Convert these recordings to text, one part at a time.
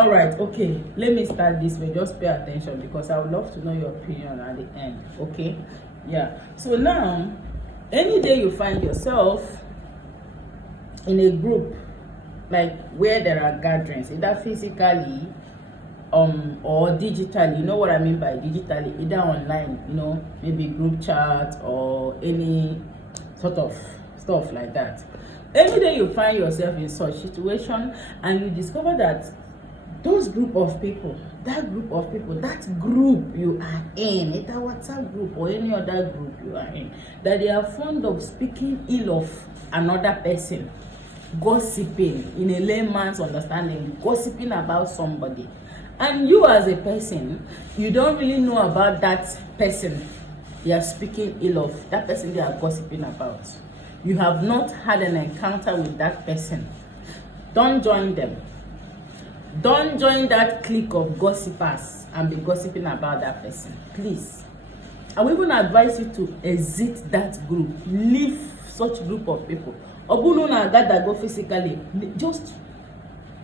All right, okay, let me start this way. Just pay attention because I would love to know your opinion at the end. Okay, yeah. So now, any day you find yourself in a group, like where there are gatherings, either physically or digitally, you know what I mean by digitally, either online, you know, maybe group chat or any sort of stuff like that. Any day you find yourself in such situation and you discover that those group of people, that group you are in, either WhatsApp group or any other group you are in, that they are fond of speaking ill of another person, gossiping, in a layman's understanding, gossiping about somebody, and you as a person, you don't really know about that person they are speaking ill of, that person they are gossiping about. You have not had an encounter with that person. Don't join them. Don't join that clique of gossipers and be gossiping about that person, please. I will even advise you to exit that group. Leave such group of people. Obununa gather go physically. Just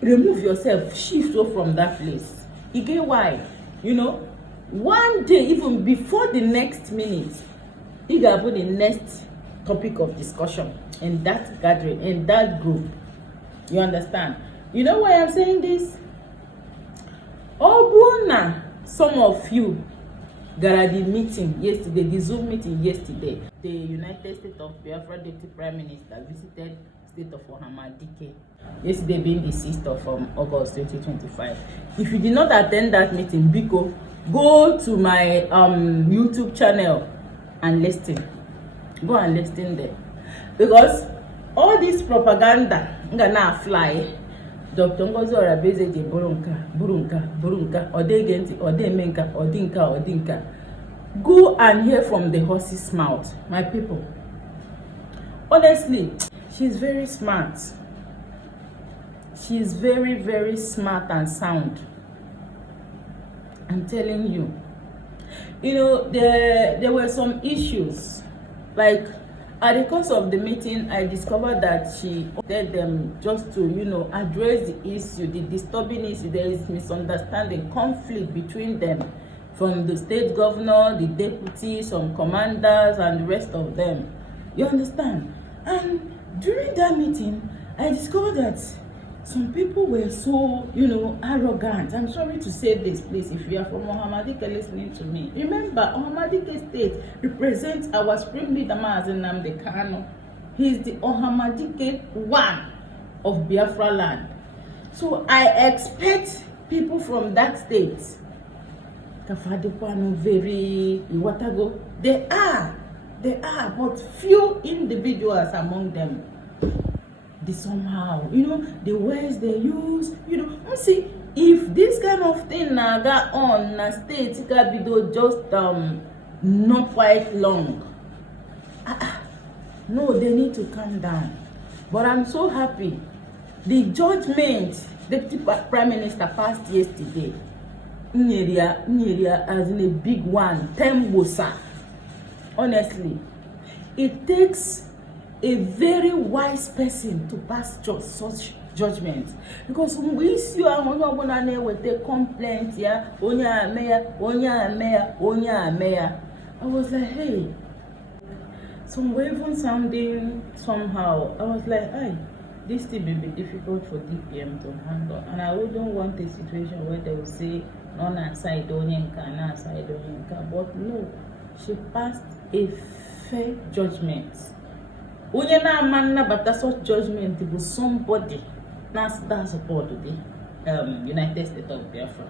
remove yourself, shift off from that place. You get why? You know, one day, even before the next minute, you gotta put the next topic of discussion in that gathering, in that group. You understand? You know why I'm saying this? Obuna, some of you got the meeting yesterday, the Zoom meeting yesterday. The United States of Biafra Deputy Prime Minister visited state of OHAMADIKE, yesterday being the 6th of August 2025. If you did not attend that meeting, Biko, go to my YouTube channel and listen. Go and listen there. Because all this propaganda gonna fly. Dr. Ngozi ORABUEZE je burunka, odegenti, odemenka, odinka. Go and hear from the horse's mouth, my people. Honestly, she's very smart. She's very, very smart and sound. I'm telling you. You know, there were some issues. Like, at the course of the meeting, I discovered that she wanted them just to, you know, address the issue, the disturbing issue. There is misunderstanding, conflict between them, from the state governor, the deputy, some commanders, and the rest of them. You understand? And during that meeting, I discovered that some people were so, you know, arrogant. I'm sorry to say this, please, if you are from OHAMADIKE listening to me. Remember, OHAMADIKE-6TH represents our supreme leader, Mazi Nnamdi Kanu. He is the OHAMADIKE-1 of Biafra land. So I expect people from that state, Kafadipano, Very, Iwatago, they are, but few individuals among them. They somehow, you know, the words they use, you know, see, if this kind of thing got on na state, it can be just not quite long. No, they need to calm down. But I'm so happy. The judgment Deputy Prime Minister passed yesterday, Nyeria as in a big one, Tembosa. Honestly, it takes a very wise person to pass such judgment, because we see you with a complaint, yeah, onya mayor. I was like, hey, some way even sounding somehow. I was like, hey, this thing will be difficult for DPM to handle, and I wouldn't want a situation where they will say none aside onyenka, but no, she passed a fair judgment. Onye na manna but such judgment was somebody that support the United States of Biafra,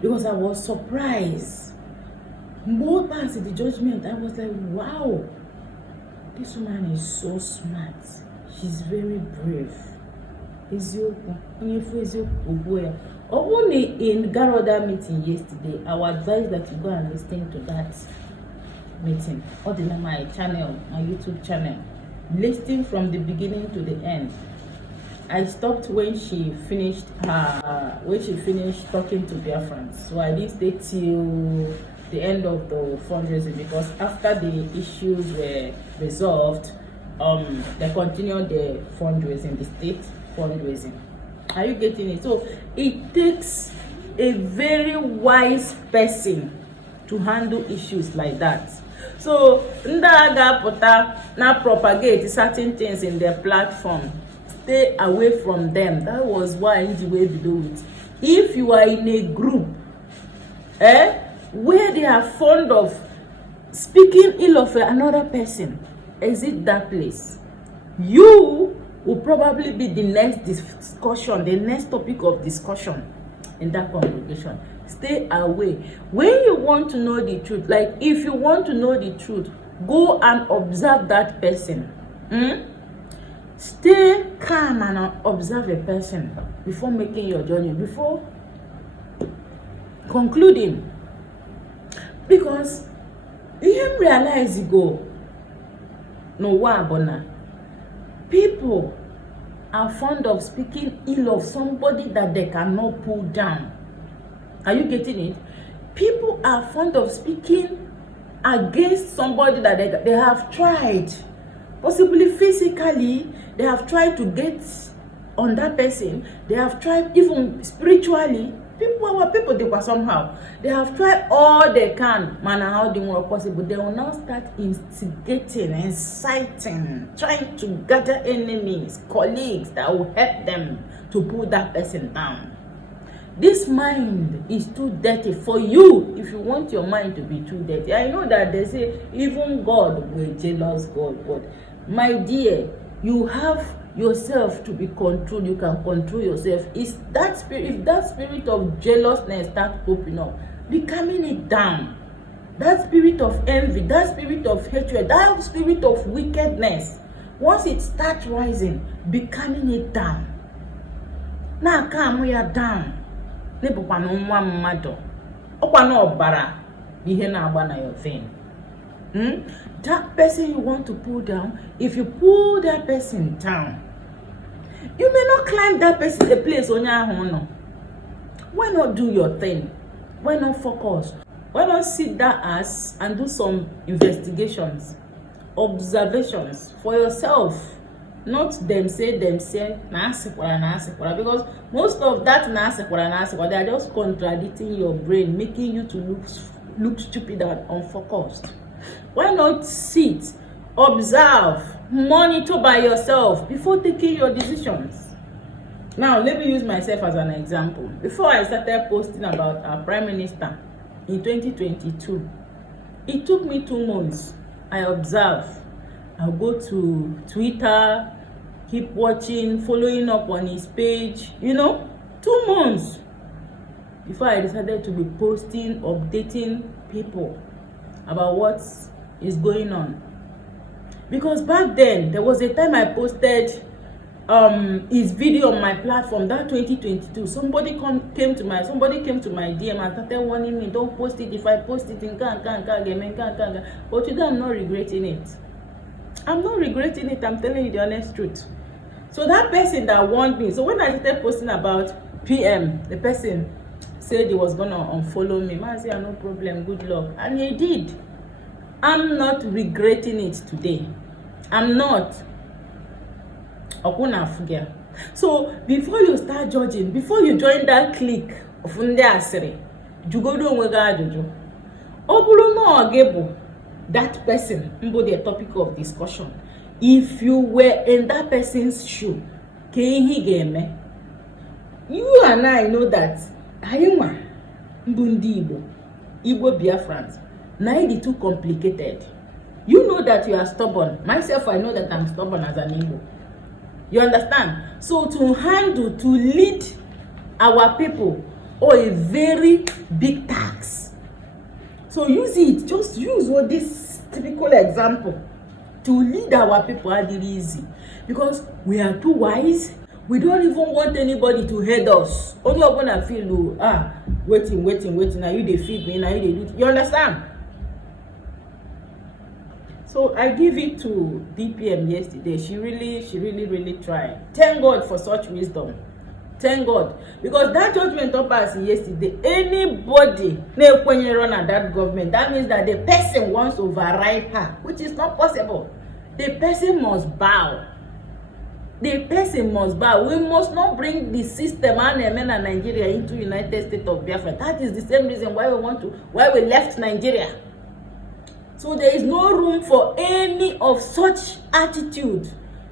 because I was surprised. More past the judgment, I was like, wow, this woman is so smart. She's very brave. Only in Garoda meeting yesterday, I was advised that you go and listen to that meeting. Or my channel, my YouTube channel. Listening from the beginning to the end. I stopped when she finished talking to Biafrans. So I didn't stay till the end of the fundraising, because after the issues were resolved, they continued the fundraising, the state fundraising. Are you getting it? So it takes a very wise person to handle issues like that. So ndaga pota na propagate certain things in their platform. Stay away from them. That was why we do it. If you are in a group where they are fond of speaking ill of another person, exit that place. You will probably be the next discussion, the next topic of discussion in that congregation. Stay away. When you want to know the truth, like if you want to know the truth, go and observe that person. Stay calm and observe a person before making your journey, before concluding. Because you realize you go, no one, people are fond of speaking ill of somebody that they cannot pull down. Are you getting it? People are fond of speaking against somebody that they have tried, possibly physically, they have tried to get on that person, they have tried even spiritually. People they were somehow. They have tried all they can, man, how they want possible. They will now start instigating, inciting, trying to gather enemies, colleagues that will help them to pull that person down. This mind is too dirty for you. If you want your mind to be too dirty, I know that they say even God will jealous God, but my dear, you have yourself to be controlled. You can control yourself. Is that spirit? If that spirit of jealousness starts popping up, be calming it down. That spirit of envy, that spirit of hatred, that spirit of wickedness, once it starts rising, be calming it down. Now calm we are down. Nepokwa no nwa mmado. Okwa no obara ihe na agba na your vein. That person you want to pull down, if you pull that person down, you may not climb that person a place on your own. Why not do your thing? Why not focus? Why not sit that ass and do some investigations, observations for yourself? Not them say, because most of that they are just contradicting your brain, making you to look stupid and unfocused. Why not sit, observe, monitor by yourself before taking your decisions? Now, let me use myself as an example. Before I started posting about our Prime Minister in 2022, it took me 2 months. I observe. I'll go to Twitter, keep watching, following up on his page, 2 months before I decided to be posting, updating people about what is going on. Because back then, there was a time I posted his video on my platform, that 2022. Somebody came to my DM and started warning me, don't post it. If I post it, but today I'm not regretting it. I'm not regretting it. I'm telling you the honest truth. So that person that warned me, so when I started posting about PM, the person said he was gonna unfollow me. I said, no problem, good luck. And he did. I'm not regretting it today. I'm not. So before you start judging, before you join that clique of Nde Asiri, you go do jojo. Obulu no agebo. That person will be a topic of discussion. If you were in that person's shoe, you and I know that Ayuma Mbundi Igbo Biafrans, neither too complicated. You know that you are stubborn. Myself, I know that I'm stubborn as an Igbo. You understand? So to lead our people, a very big tax. So use it. Just use this typical example to lead our people are really easy, because we are too wise. We don't even want anybody to head us. Only you're gonna feel waiting. Now you they feed me. Now you they do it. You understand? So I give it to DPM yesterday. She really tried. Thank God for such wisdom. Thank God, because that judgment of us yesterday, anybody when you run at that government, that means that the person wants to override her, which is not possible. The person must bow. the person must bow. We must not bring the system and Nigeria into United States of Biafra. That is the same reason why we left Nigeria. So there is no room for any of such attitude,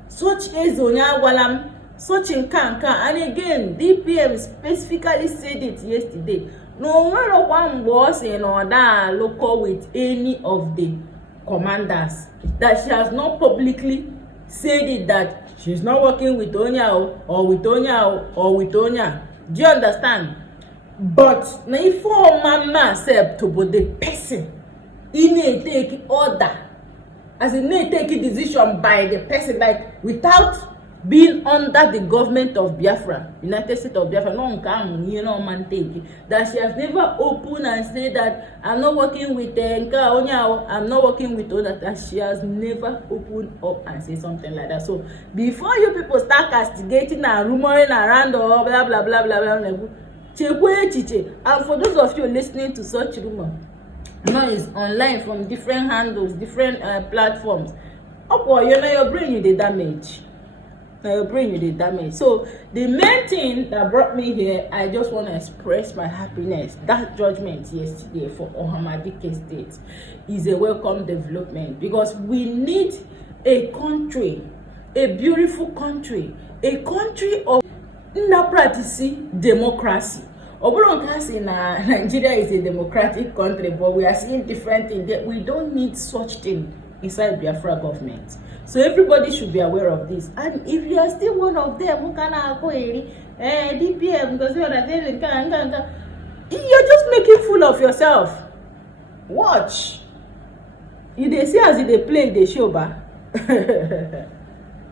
such ezonyawalam, such inkanka. And again, DPM specifically said it yesterday. No one was in order local with any of the commanders, that she has not publicly said it, that she's not working with Onya or with Onya or with Onya. Do you understand? But na if mama accept to the person, he may take order, as he may take a decision by the person, like without being under the government of Biafra, United States of Biafra. No come, man take it. That she has never opened and said that I'm not working with Nka Onya, I'm not working with Onya. That she has never opened up and said something like that. So before you people start castigating and rumoring around or blah blah blah blah blah, and for those of you listening to such rumor, noise online from different handles, different platforms, your brain you the damage. Your brain you the damage. So the main thing that brought me here, I just want to express my happiness. That judgment yesterday for OHAMADIKE-6TH is a welcome development, because we need a country, a beautiful country, a country of practicing democracy. Nigeria is a democratic country, but we are seeing different things. That we don't need such thing inside Biafra government. So everybody should be aware of this. And if you are still one of them who can DPM, because you're just making fool of yourself. Watch. You they see as they play the show, ba.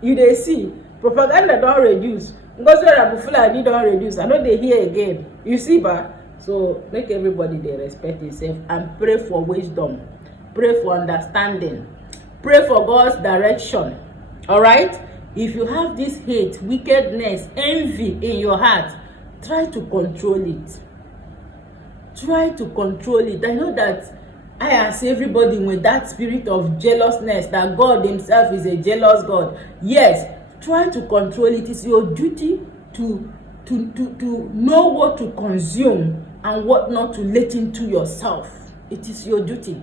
You they see propaganda don't reduce. Because Fulani don't reduce. I know they hear again. You see, ba. So make everybody they respect themselves and pray for wisdom, pray for understanding. Pray for God's direction. All right? If you have this hate, wickedness, envy in your heart, try to control it. Try to control it. I know that I ask everybody with that spirit of jealousness, that God himself is a jealous God. Yes, try to control it. It's your duty to know what to consume and what not to let into yourself. It is your duty.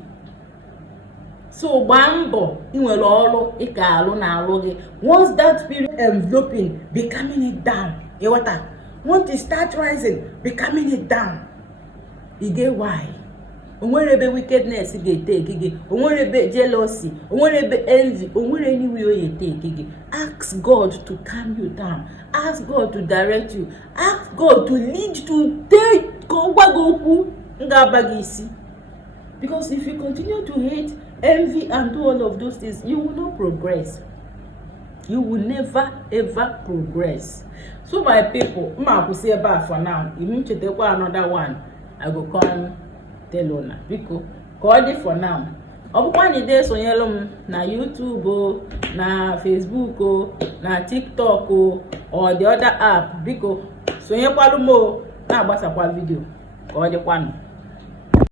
So bambo inwelolo ikalu na alugi. Once that spirit enveloping, becoming it down. Once it start rising, becoming it down. You get why? Onwerebe wickedness you take again. Onwerebe jealousy, onwerebe envy, onwere anywhere you take again. Ask God to calm you down. Ask God to direct you. Ask God to lead you to take go ngabagisi. Because if you continue to hate, envy and do all of those things, you will not progress. You will never ever progress. So my people, I will say about for now. If you take another one, I will come tell Ona. Because call it for now. One day so na YouTube na Facebook na TikTok or the other app. Because so na basa kwa video. Call the one.